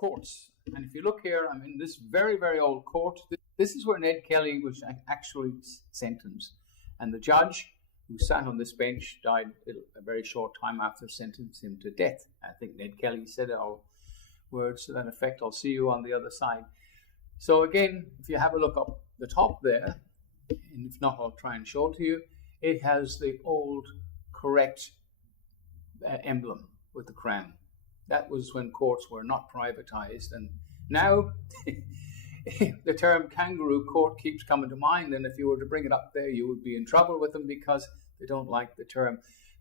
courts. And if you look here, I'm in this very, very old court. This is where Ned Kelly was actually sentenced. And the judge who sat on this bench died a very short time after sentencing him to death. I think Ned Kelly said our words to that effect. I'll see you on the other side. So again, if you have a look up the top there, and if not, I'll try and show it to you, it has the old correct emblem with the crown. That was when courts were not privatized, and now the term kangaroo court keeps coming to mind, and if you were to bring it up there, you would be in trouble with them because they don't like the term.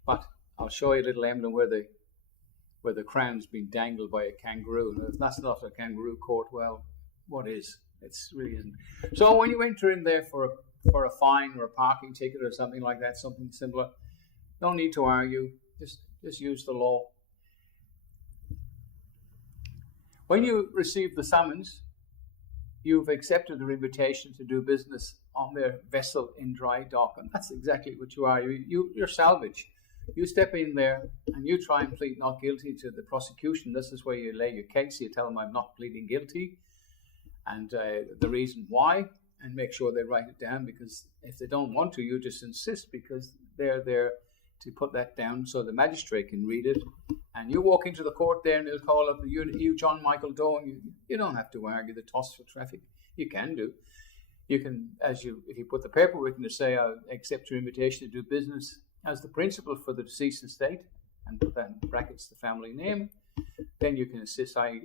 But I'll show you a little emblem where the crown's been dangled by a kangaroo. And if that's not a kangaroo court, well, what is? It really isn't. So when you enter in there for a fine or a parking ticket or something like that, something similar, no need to argue. Just use the law. When you receive the summons, you've accepted their invitation to do business on their vessel in dry dock, and that's exactly what you are. You're salvage. You step in there and you try and plead not guilty to the prosecution. This is where you lay your case. You tell them, I'm not pleading guilty, and the reason why, and make sure they write it down, because if they don't want to, you just insist, because they're there to put that down so the magistrate can read it. And you walk into the court there and they'll call up you John Michael Doe, and you don't have to argue the toss for traffic. You can do. You can, if you put the paperwork in to say, I accept your invitation to do business as the principal for the deceased estate, and put that in brackets the family name, then you can insist, I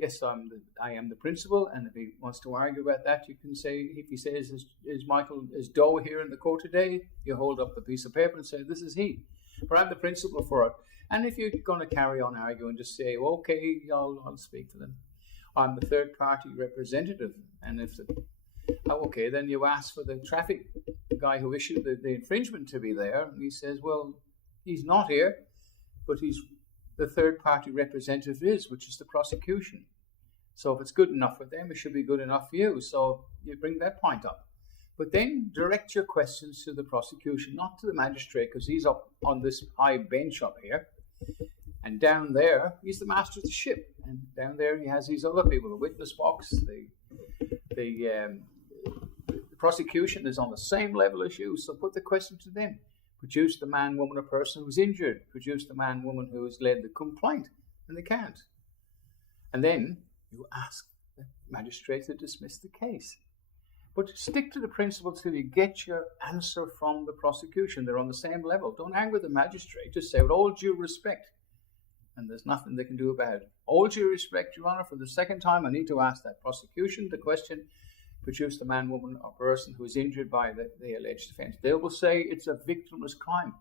am the principal, and if he wants to argue about that, you can say, if he says, is Doe here in the court today? You hold up the piece of paper and say, this is he. But I'm the principal for it. And if you're going to carry on arguing, just say, well, okay, I'll speak to them. I'm the third party representative. And if okay, then you ask for the traffic guy who issued the infringement to be there. And he says, well, he's not here, but he's the third party representative is, which is the prosecution. So if it's good enough for them, it should be good enough for you. So you bring that point up. But then direct your questions to the prosecution, not to the magistrate, because he's up on this high bench up here. And down there, he's the master of the ship. And down there, he has these other people, the witness box. The prosecution is on the same level as you, so put the question to them. Produce the man, woman, or person who's injured. Produce the man, woman who has led the complaint. And they can't. And then you ask the magistrate to dismiss the case. But stick to the principle till you get your answer from the prosecution. They're on the same level. Don't argue with the magistrate. Just say, with all due respect, and there's nothing they can do about it. All due respect, Your Honour, for the second time, I need to ask that prosecution the question, produce the man, woman, or person who is injured by the alleged offence. They will say it's a victimless crime.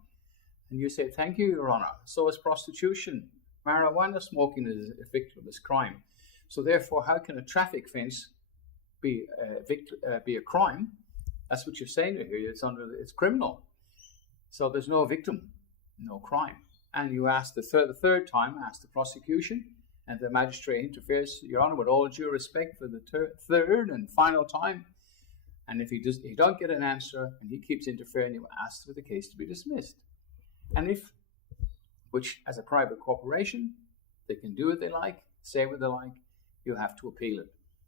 And you say, thank you, Your Honour. So is prostitution. Marijuana smoking is a victimless crime. So therefore, how can a traffic offence be a crime? That's what you're saying here. It's criminal. So there's no victim, no crime. And you ask the third time, ask the prosecution, and the magistrate interferes, Your Honour, with all due respect, for the third and final time. And if he don't get an answer and he keeps interfering, you ask for the case to be dismissed. And which as a private corporation, they can do what they like, say what they like, you have to appeal it.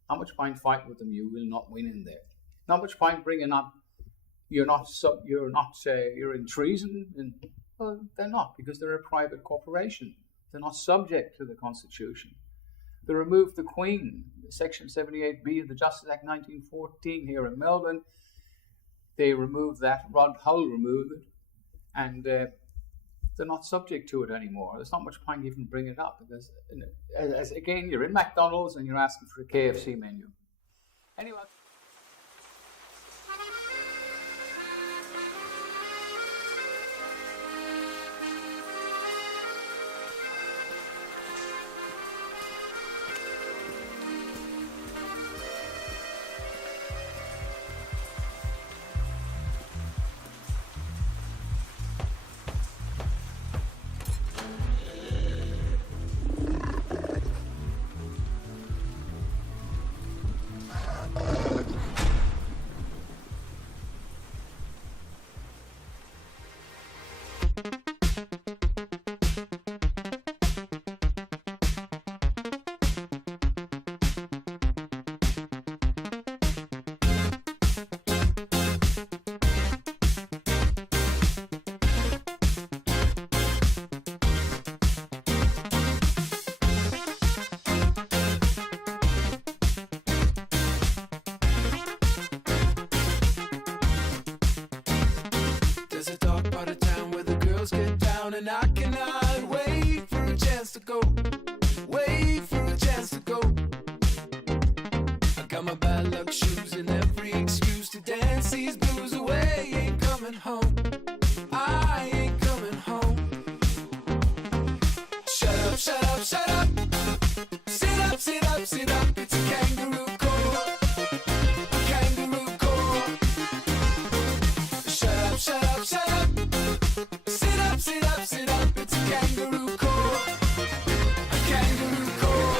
Not much point fighting with them, you will not win in there. Not much point bringing up, you're in treason. Well, they're not, because they're a private corporation. They're not subject to the Constitution. They removed the Queen, Section 78B of the Justice Act 1914 here in Melbourne. They removed that. Rod Hull removed it. And they're not subject to it anymore. There's not much point even bringing it up, because, again, you're in McDonald's and you're asking for a KFC menu. Anyway. Got my bad luck shoes and every excuse to dance these blues away. Ain't coming home, I ain't coming home. Shut up, shut up, shut up. Sit up, sit up, sit up. It's a kangaroo call, a kangaroo call. Shut up, shut up, shut up. Sit up, sit up, sit up. It's a kangaroo call, a kangaroo call.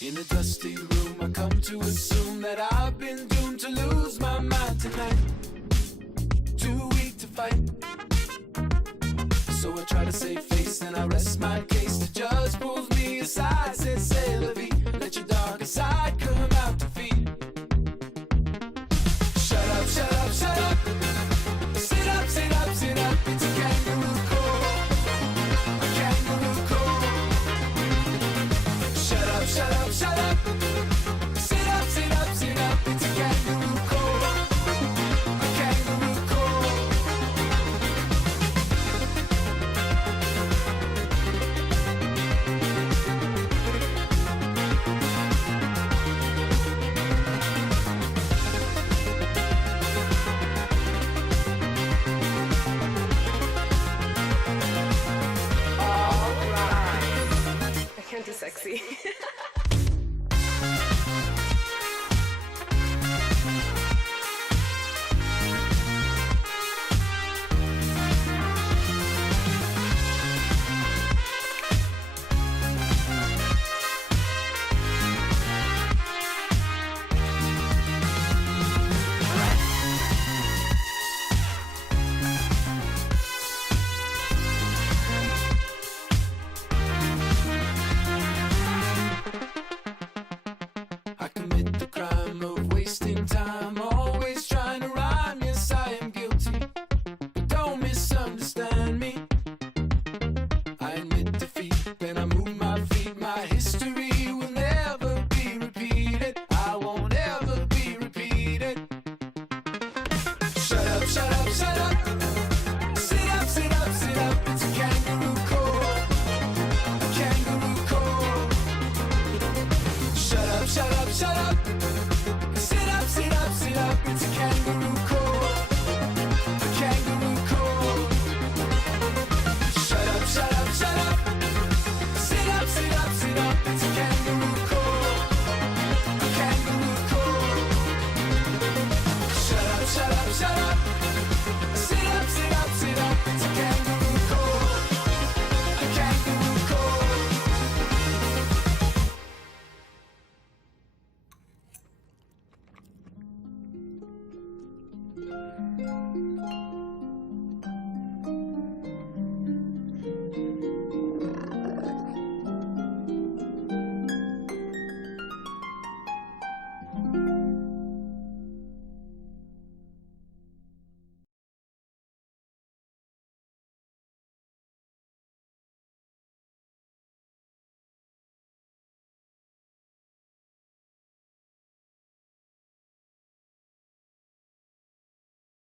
In a dusty room, I come to assume that I've been doomed to lose my mind tonight. Too weak to fight, so I try to save face and I rest my case. The judge pulls me aside, says, "C'est la vie, let your darker side come out to feed." Shut up, shut up, shut up. Sit up, sit up, sit up. It's a kangaroo call, a kangaroo call. Shut up, shut up, shut up. Sit up, sit up, sit up. It's a kangaroo call, a kangaroo call. I can't do sexy.